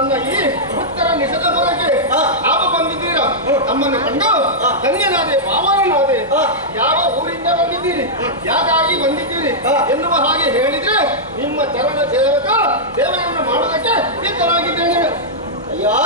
ನನ್ನ ಈ ಉತ್ತರ ನಿಷದ ಹೊರಗೆ ಯಾವ ಬಂದಿದ್ದೀರಾ? ನಮ್ಮನ್ನು ಕಂಡು ಧನ್ಯನಾದೆ, ಪಾವನನಾದೆ. ಯಾವ ಊರಿಂದ ಬಂದಿದ್ದೀರಿ, ಯಾಕಾಗಿ ಬಂದಿದ್ದೀರಿ ಎನ್ನುವ ಹಾಗೆ ಹೇಳಿದ್ರೆ ನಿಮ್ಮ ಚರಣ ಸೇವೆಯನ್ನು ಮಾಡುವುದಕ್ಕೆ ಸಿದ್ಧರಾಗಿದ್ದೇನೆ. ಅಯ್ಯೋ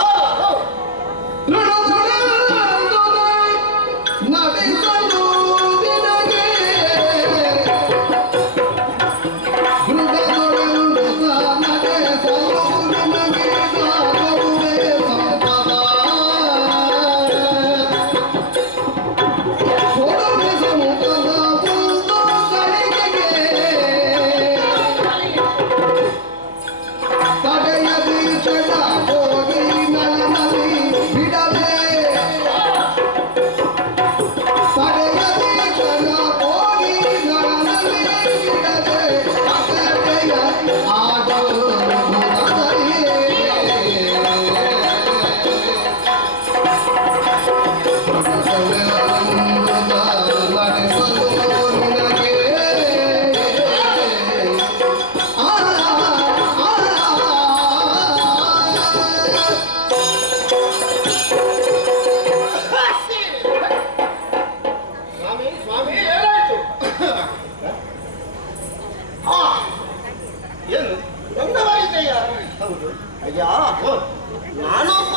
ನಾನೊಬ್ಬ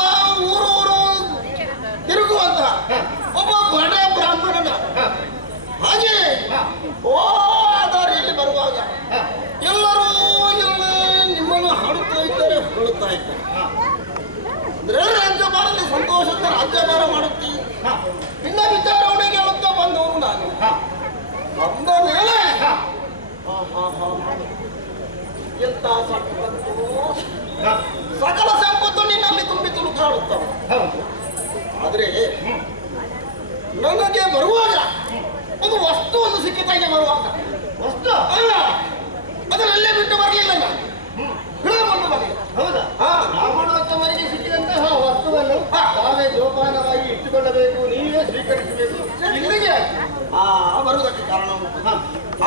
ಊರೂರು ತಿರುಗುವಂತ ಒಬ್ಬ ಬಡ ಬ್ರಾಹ್ಮಣನ ಹಾಗೆ ದಾರಿಯಲ್ಲಿ ಬರುವಾಗ ಎಲ್ಲರೂ ನಿಮ್ಮನ್ನು ಹಾಡುತ್ತಾ ಇದ್ದಾರೆ, ಹೊಗಳುತ್ತಾ ಇದ್ದಾರೆ. ಅಂದ್ರೆ ರಾಜ್ಯಭಾರದಲ್ಲಿ ಸಂತೋಷದ ರಾಜ್ಯಭಾರ ಮಾಡುತ್ತೀನಿ. ನಿನ್ನ ವಿಚಾರವಣೆಗೆ ಅಂತ ಬಂದವನು ನಾನು. ಬಂದ ಮೇಲೆ ಎಂತ ಸಂಪತ್ತು, ಸಕಲ ಸಂಪತ್ತು ನಿನ್ನಲ್ಲಿ ತುಂಬಿ ತುಳುಕಾಡುತ್ತವೆ. ಆದ್ರೆ ನನಗೆ ಬರುವಾಗ ಒಂದು ವಸ್ತು ಒಂದು ಸಿಕ್ಕಿತಾಗೆ ಬರುವಾಗ ವಸ್ತು ಅದನ್ನಲ್ಲೇ ಬಿಟ್ಟು ಬರಲಿಲ್ಲ ನಾನು, ಹಿಡಿದುಕೊಂಡು ಬರಲಿಲ್ಲ. ಹೌದಾ? ಬ್ರಾಹ್ಮಣೋತ್ತಮರಿಗೆ ಸಿಕ್ಕಿದಂತಹ ವಸ್ತುವನ್ನು ತಾವೇ ಜೋಪಾನವಾಗಿ ಇಟ್ಟುಕೊಳ್ಳಬೇಕು, ನೀವೇ ಸ್ವೀಕರಿಸಬೇಕು. ಇಲ್ಲಿಗೆ ಬರುವುದಕ್ಕೆ ಕಾರಣ ಉಂಟು.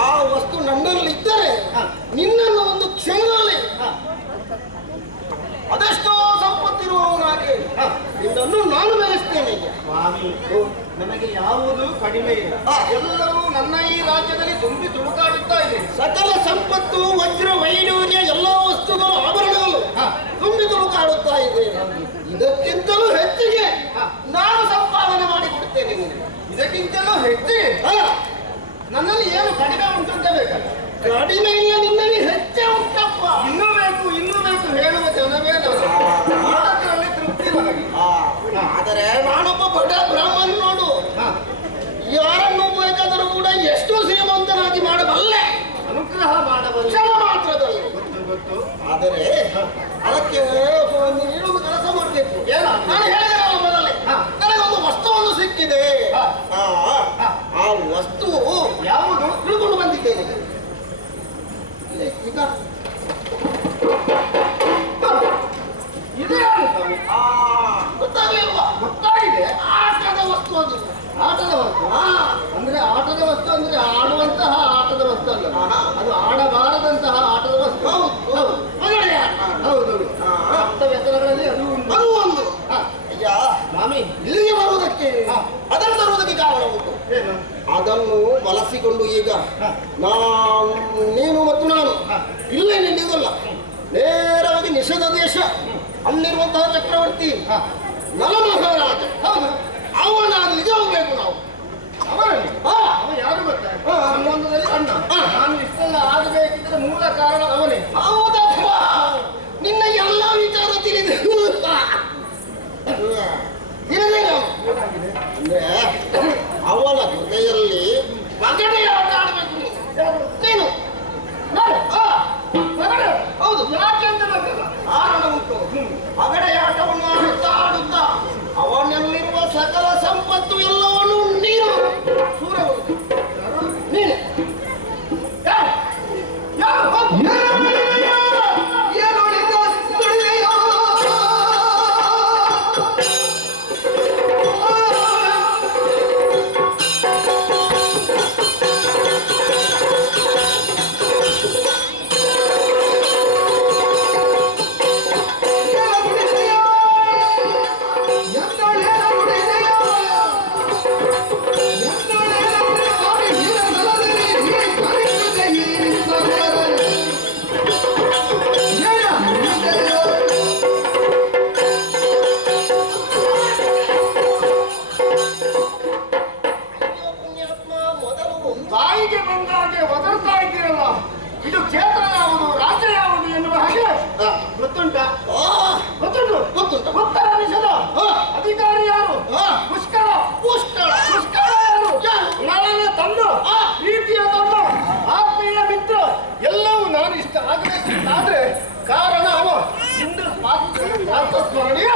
ಆ ವಸ್ತು ನನ್ನಲ್ಲಿದ್ದರೆ ನಿನ್ನನ್ನು ಒಂದು ಕ್ಷಣದಲ್ಲಿ ಅದೆಷ್ಟೋ ಸಂಪತ್ತಿರುವವನಾಗಿ ನಿನ್ನನ್ನು ನಾನು ಬೆಳೆಸ್ತೇನೆ. ಸ್ವಾಮಿ, ನನಗೆ ಯಾವುದು ಕಡಿಮೆ ಇಲ್ಲ, ಎಲ್ಲವೂ ನನ್ನ ಈ ರಾಜ್ಯದಲ್ಲಿ ತುಂಬಿ ತುಳುಕಾಡುತ್ತಾ ಇದೆ. ಸಕಲ ಸಂಪತ್ತು, ವಜ್ರ ವೈಡೂರ್ಯ, ಎಲ್ಲ ವಸ್ತುಗಳು, ಆಭರಣಗಳು ತುಂಬಿ ತುಳುಕಾಡುತ್ತಾ ಇದೆ. ಇದಕ್ಕಿಂತಲೂ ಹೆಚ್ಚಿಗೆ ನಾನು ಸಂಪಾದನೆ ಮಾಡಿಕೊಡ್ತೇನೆ. ಇದಕ್ಕಿಂತಲೂ ಹೆಚ್ಚಿಗೆ ನನ್ನಲ್ಲಿ ಏನು ಕಡಿಮೆ ಉಂಟು ಅಂತ ಬೇಕಲ್ಲ? ಕಡಿಮೆ ಇಲ್ಲ, ನಿನ್ನಲ್ಲಿ ಹೆಚ್ಚೇ ಉಂಟಪ್ಪ. ಇನ್ನೂ ಬೇಕು ಹೇಳುವ ಜನವೇ ನಾನು ತೃಪ್ತಿ ನನಗೆ. ಆದರೆ ನಾನೊಬ್ಬ ಬಡ ಬ್ರಾಹ್ಮಣ ನೋಡು, ಯಾರನ್ನು ಬೇಕಾದರೂ ಕೂಡ ಎಷ್ಟು ಶ್ರೀಮಂತನಾಗಿ ಮಾಡಬಲ್ಲೆ, ಅನುಗ್ರಹ ಮಾಡಬಲ್ಲೆ ಕ್ಷಣ ಮಾತ್ರದಲ್ಲಿ. ಗೊತ್ತು. ಆದರೆ ಅದಕ್ಕೆ ನೀನೊಂದು ಕೆಲಸ ಮಾಡಬೇಕು. ನಾನು ಹೇಳಿದ ಮೊದಲೇ ನನಗೊಂದು ವಸ್ತುವನ್ನು ಸಿಕ್ಕಿದೆ. ಆ ವಸ್ತು ಯಾವುದು ತಿಳ್ಕೊಂಡು ಬಂದಿದ್ದೇನೆ. ಈಗ ಗೊತ್ತಾಗಲಿಲ್ವಾ? ಗೊತ್ತಾಗಿದೆ. ಆಟದ ವಸ್ತು ಅದು. ಆಟದ ವಸ್ತು ಅಂದ್ರೆ ಆಟದ ವಸ್ತು ಅಂದ್ರೆ ಆಡುವಂತಹ ಆಟದ ವಸ್ತು ಅಲ್ಲ, ಅದು ಆಡಬಾರದಂತಹ ಆಟದ ವಸ್ತು. ಹೌದು, ಸಪ್ತ ವ್ಯಸನಗಳಲ್ಲಿ ಅದು ಒಂದು. ಅಯ್ಯ ಸ್ವಾಮಿ, ಇಲ್ಲಿಗೆ ಬರುವುದಕ್ಕೆ ಅದನ್ನು ತರುವುದಕ್ಕೆ ಕಾರಣ ಉಂಟು. ಅದನ್ನು ಬಳಸಿಕೊಂಡು ಈಗ ನೀನು ಮತ್ತು ನಾನು ಇಲ್ಲೇ ನಿಲ್ಲುವುದಲ್ಲ, ನೇರವಾಗಿ ನಿಷಧ ದೇಶ ಅಲ್ಲಿರುವಂತಹ ಚಕ್ರವರ್ತಿ ನಲ ಮಹಾರಾಜ, ಅವನ ಅಲ್ಲಿಗೆ ಹೋಗ್ಬೇಕು ನಾವು. ಅವರಲ್ಲಿ ಯಾರು ಗೊತ್ತಾ? ಸಂಬಂಧದಲ್ಲಿ ಅಣ್ಣ. ನಾನು ಇಷ್ಟೆಲ್ಲ ಆಗಬೇಕಿದ್ರೆ ಮೂಲ ಕಾರಣ ಅವನೇ. ಹೌದಪ್ಪ, ನಿನ್ನ ಎಲ್ಲ ವಿಚಾರ ತಿಳಿದು ಅಂದ್ರೆ ಅವನ ಜೊತೆಯಲ್ಲಿ ಪಗಡೆಯ ಆಟ ಆಡಬೇಕು ನೀನು. ಹೌದು, ಯಾಕೆ ಅಂತ ಬೇಕಲ್ಲ, ಕಾರಣ ಉಂಟು. ಪಗಡೆಯ ಆಟವನ್ನು ಆಡುತ್ತಾ ಅವನಲ್ಲಿರುವ ಸಕಲ ಸಂಪತ್ತು ಎಲ್ಲವನ್ನು ನೀನು ಸೂರ್ಯವನ್ನು ನೀನು ಗೊತ್ತುಂಟಾ? ಗೊತ್ತುಂಟು. ಉತ್ತರ ದಿಶದ ಅಧಿಕಾರಿ ಯಾರು? ಪುಷ್ಕರ. ಯಾರು? ನಳನ ತಮ್ಮ, ಪ್ರೀತಿಯ ತಮ್ಮ, ಆತ್ಮೀಯ ಮಿತ್ರ, ಎಲ್ಲವೂ ನಾನು ಇಷ್ಟ ಆಗಬೇಕಾದ್ರೆ ಕಾರಣ ಅವ ಇಂದು ಸ್ಮರಣೀಯ.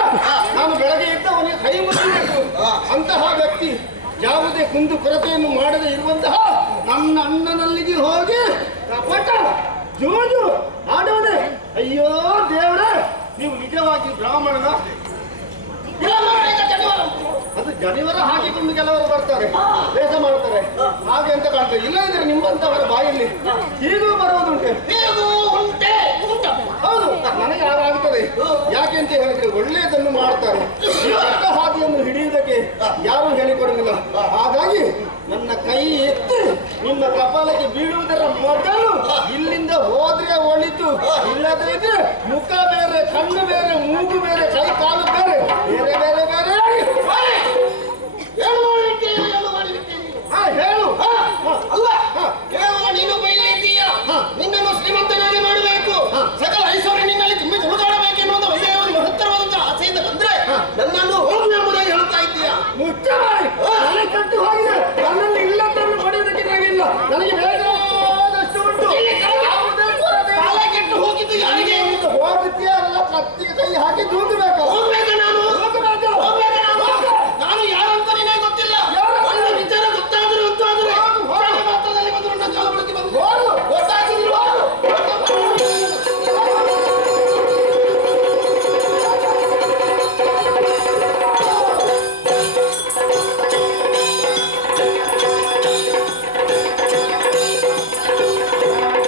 ನಾನು ಬೆಳಗ್ಗೆ ಇದ್ದ ಅವನಿಗೆ ಕೈ ಮುಗಿಬೇಕು. ಅಂತಹ ವ್ಯಕ್ತಿ ಯಾವುದೇ ಕುಂದು ಕೊರತೆಯನ್ನು ಮಾಡದೆ ಇರುವಂತಹ ನನ್ನ ಅಣ್ಣನಲ್ಲಿಗೆ ಹೋಗಿ ಕಪಟ ಜೋಜು ಆಡೋದೆ. ಅಯ್ಯೋ ದೇವರೇ, ನೀವು ನಿಜವಾಗಿ ಬ್ರಾಹ್ಮಣನ? ಅದು ಜನಿವರ ಹಾಕಿಕೊಂಡು ಕೆಲವರು ಬರ್ತಾರೆ, ವೇಷ ಮಾಡ್ತಾರೆ, ಹಾಗೆ ಅಂತ ಕಾಣ್ತಾರೆ. ಇಲ್ಲದಿದ್ರೆ ನಿಮ್ಮಂತವರ ಬಾಯಲ್ಲಿ ಹೀಗೂ ಬರುವುದುಂಟೆ. ಹೌದು, ನನಗೆ ಹಾಗಾಗ್ತದೆ. ಯಾಕೆ ಅಂತ ಹೇಳಿದ್ರೆ ಒಳ್ಳೆಯದನ್ನು ಮಾಡ್ತಾರೆ, ಕೆಟ್ಟ ಹಾದಿಯನ್ನು ಹಿಡಿಯುವುದಕ್ಕೆ ಯಾರು ಹೇಳಿಕೊಡುವುದಿಲ್ಲ. ಹಾಗಾಗಿ ನನ್ನ ಕೈ ಎತ್ತಿ ನಿಮ್ಮ ಕಪಾಲಕ್ಕೆ ಬೀಳುವುದರ ಮೊದಲು ಇಲ್ಲಿಂದ ಹೋದ್ರೆ ಒಳಿತು, ಇಲ್ಲದೇ ಇದ್ರೆ ಮುಖ ಬೇರೆ, ಕಣ್ಣು ಬೇರೆ, ಮೂಗು ಬೇರೆ, ಕೈ ಕಾಲು ಬೇರೆ, ಬೇರೆ ಬೇರೆ ಬೇರೆ ಹೇಳು. ಅಲ್ಲ, ಕೇವಲ ನೀನು ಬೈಲಿದ್ದೀಯ. ನಿನ್ನನ್ನು ಶ್ರೀಮಂತನಾಗಿ ಮಾಡಬೇಕು, ಸಕಲ ಐಶ್ವರ್ಯ ನಿನ್ನಲ್ಲಿ ತುಂಬಿ ತುಳುಕಾಡಬೇಕೆನ್ನುವುದು ಒಂದೇ ಒಂದು ಮಹತ್ತರವಾದಂತಹ ಆಸೆಯಿಂದ ಬಂದ್ರೆ ನನ್ನನ್ನು ಹೋಗು ಎಂಬುದಾಗಿ ಹೇಳ್ತಾ ಇದ್ದೀಯ. ಮುಚ್ಚಬಾಯಿ, ನನಗೆ ಕಟ್ಟು ಹೋಗಿದೆ. ನನ್ನಲ್ಲಿ ಇಲ್ಲದನ್ನು ಪಡೆಯುವುದಕ್ಕೆ ನನಗಿಲ್ಲ. ನನಗೆ ಬೇಕಾದಷ್ಟು ಉಂಟು. ಕಾಲ ಕೆಟ್ಟು ಹೋಗಿದ್ದು ಯಾರಿಗೆ? ಹೋಗುತ್ತೀಯ ಅಲ್ಲ, ಕತ್ತಿಗೆ ಕೈ ಹಾಕಿ ದೂಕಬೇಕು.